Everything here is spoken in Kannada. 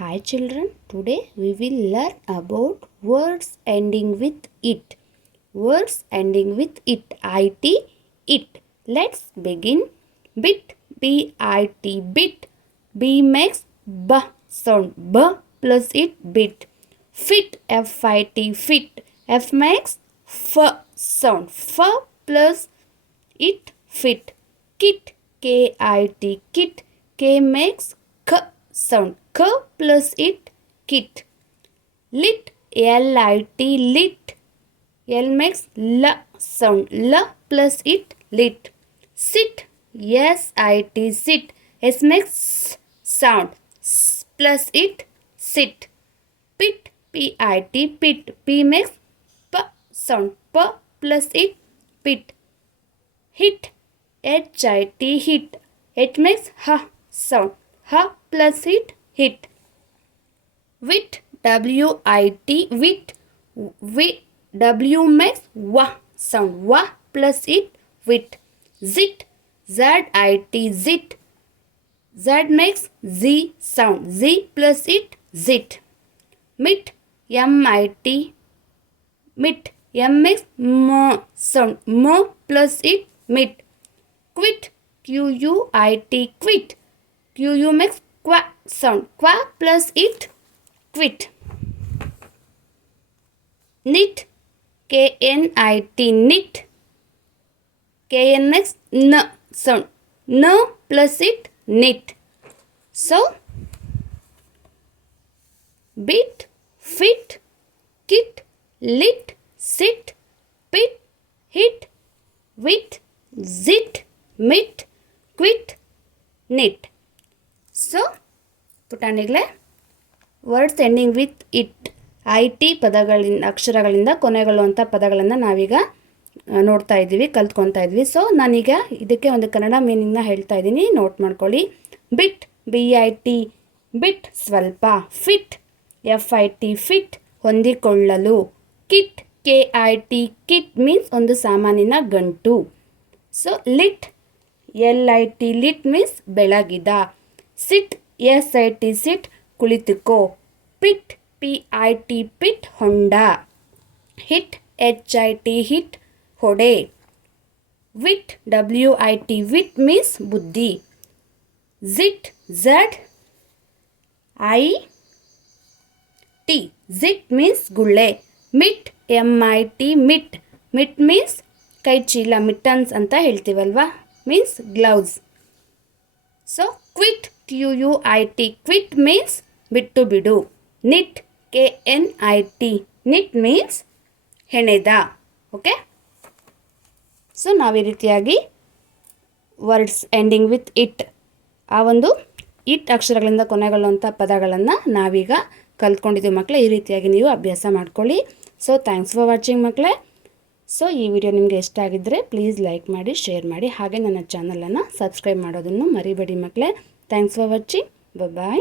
Hi children, today we will learn about words ending with it. Words ending with it, it, it. Let's begin. Bit, B-I-T, bit. B makes B sound, B plus it, bit. Fit, F-I-T, fit. F makes F sound, F plus it, fit. Kit, K-I-T, kit. K makes K sound, K plus it, kit. Lit, L-I-T, lit. L makes L sound, L plus it, lit. Sit, S-I-T, sit. S makes S sound, S plus it, sit. Pit, P-I-T, pit. P makes P sound, P plus it, pit. Hit, H-I-T, hit. H makes H sound, H plus it, hit. Wit, W-I-T, wit. W makes W sound, W plus it, wit. Zit, Z-I-T, zit. Z makes Z sound, Z plus it, zit. Mit, M-I-T, mit. M makes M sound, M plus it, mit. Quit, Q-U-I-T, quit. Q-U makes Qua sound, Qua plus it, quit. Knit, K-N-I-T, knit. K-N makes N sound, N plus it, knit. So, bit, fit, kit, lit, sit, pit, hit, wit, zit, mit, quit, knit. So ಪುಟಾಣಿಗಳೇ, words ending with it, IT ಪದಗಳಿಂದ, ಅಕ್ಷರಗಳಿಂದ ಕೊನೆಗೊಳ್ಳುವಂಥ ಪದಗಳನ್ನು ನಾವೀಗ ನೋಡ್ತಾ ಇದ್ದೀವಿ, ಕಲ್ತ್ಕೊತಾ ಇದ್ವಿ. ಸೊ ನಾನೀಗ ಇದಕ್ಕೆ ಒಂದು ಕನ್ನಡ ಮೀನಿಂಗ್ನ ಹೇಳ್ತಾ ಇದ್ದೀನಿ, ನೋಟ್ ಮಾಡ್ಕೊಳ್ಳಿ. ಬಿಟ್, B-I-T, ಬಿಟ್ ಸ್ವಲ್ಪ. ಫಿಟ್, F-I-T, ಫಿಟ್ ಹೊಂದಿಕೊಳ್ಳಲು. ಕಿಟ್, K-I-T, ಕಿಟ್ ಮೀನ್ಸ್ ಒಂದು ಸಾಮಾನಿನ ಗಂಟು. So lit, L-I-T, lit means ಬೆಳಗಿದ. ಸಿಟ್, S-I-T, ಸಿಟ್ ಕುಳಿತುಕೋ. ಪಿಟ್, P-I-T, ಪಿಟ್ ಹೊಂಡ. ಹಿಟ್, H-I-T, ಹಿಟ್ ಹೊಡೆ. ವಿಟ್, W-I-T, ವಿಟ್ ಮೀನ್ಸ್ ಬುದ್ಧಿ. ಜಿಟ್, Z-I-T, ಜಿಟ್ ಮೀನ್ಸ್ ಗುಳ್ಳೆ. ಮಿಟ್, M-I-T, ಮಿಟ್. ಮಿಟ್ ಮೀನ್ಸ್ ಕೈ ಚೀಲ, ಮಿಟ್ಟನ್ಸ್ ಅಂತ ಹೇಳ್ತೀವಲ್ವಾ, means gloves. So quit, Q-U-I-T, quit means ಬಿಟ್ಟು ಬಿಡು. ನಿಟ್, K-N-I-T, ನಿಟ್ ಮೀನ್ಸ್ ಹೆಣೆದ. ಓಕೆ, ಸೊ ನಾವು ಈ ರೀತಿಯಾಗಿ ವರ್ಡ್ಸ್ ಎಂಡಿಂಗ್ ವಿತ್ ಇಟ್, ಆ ಒಂದು ಇಟ್ ಅಕ್ಷರಗಳಿಂದ ಕೊನೆಗೊಳ್ಳುವಂಥ ಪದಗಳನ್ನು ನಾವೀಗ ಕಲ್ತ್ಕೊಂಡಿದ್ದೀವಿ ಮಕ್ಕಳೇ. ಈ ರೀತಿಯಾಗಿ ನೀವು ಅಭ್ಯಾಸ ಮಾಡ್ಕೊಳ್ಳಿ. ಸೊ ಥ್ಯಾಂಕ್ಸ್ ಫಾರ್ ವಾಚಿಂಗ್ ಮಕ್ಕಳೇ. ಸೊ ಈ ವಿಡಿಯೋ ನಿಮಗೆ ಇಷ್ಟ ಆಗಿದ್ದರೆ ಪ್ಲೀಸ್ ಲೈಕ್ ಮಾಡಿ, ಶೇರ್ ಮಾಡಿ, ಹಾಗೆ ನನ್ನ ಚಾನಲನ್ನು ಸಬ್ಸ್ಕ್ರೈಬ್ ಮಾಡೋದನ್ನು ಮರಿಬೇಡಿ ಮಕ್ಕಳೇ. Thanks for watching. ಬಾಯ್.